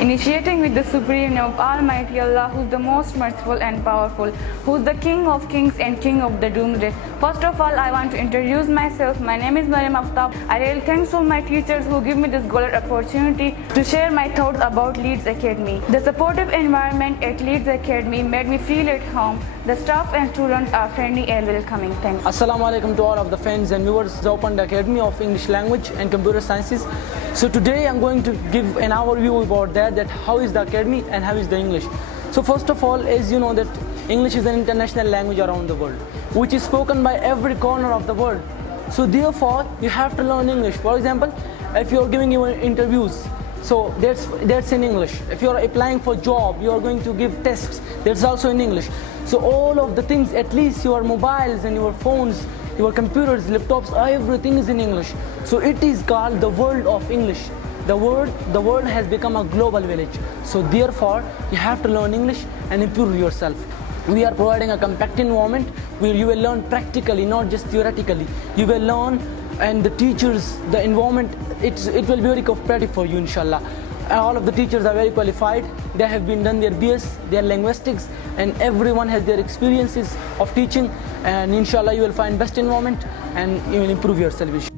initiating with the supreme name of Almighty Allah, who is the most merciful and powerful, who is the King of kings and King of the doomsday. First of all, I want to introduce myself. My name is Mariam Aftab. I really thank to my teachers who give me this golden opportunity to share my thoughts about LEEDS Academy. The supportive environment at LEEDS Academy made me feel at home. The staff and students are friendly and welcoming. Thanks. Assalamu alaikum to all of the fans and viewers of the Open Academy of English Language and Computer Sciences. So today I'm going to give an overview about that how is the academy and how is the English. So first of all, as you know that English is an international language around the world, which is spoken by every corner of the world. So therefore, you have to learn English. For example, if you're giving your interviews, so that's in English. If you're applying for job, you are going to give tests, that's also in English. So all of the things, at least your mobiles and your phones, your computers, laptops, everything is in English. So it is called the world of English. The world has become a global village. So therefore, you have to learn English and improve yourself. We are providing a compact environment where you will learn practically, not just theoretically. You will learn, and the teachers, the environment, it will be very cooperative for you, inshallah. All of the teachers are very qualified. They have been done their BS, their linguistics, and everyone has their experiences of teaching. And inshallah, you will find best environment and you will improve yourself.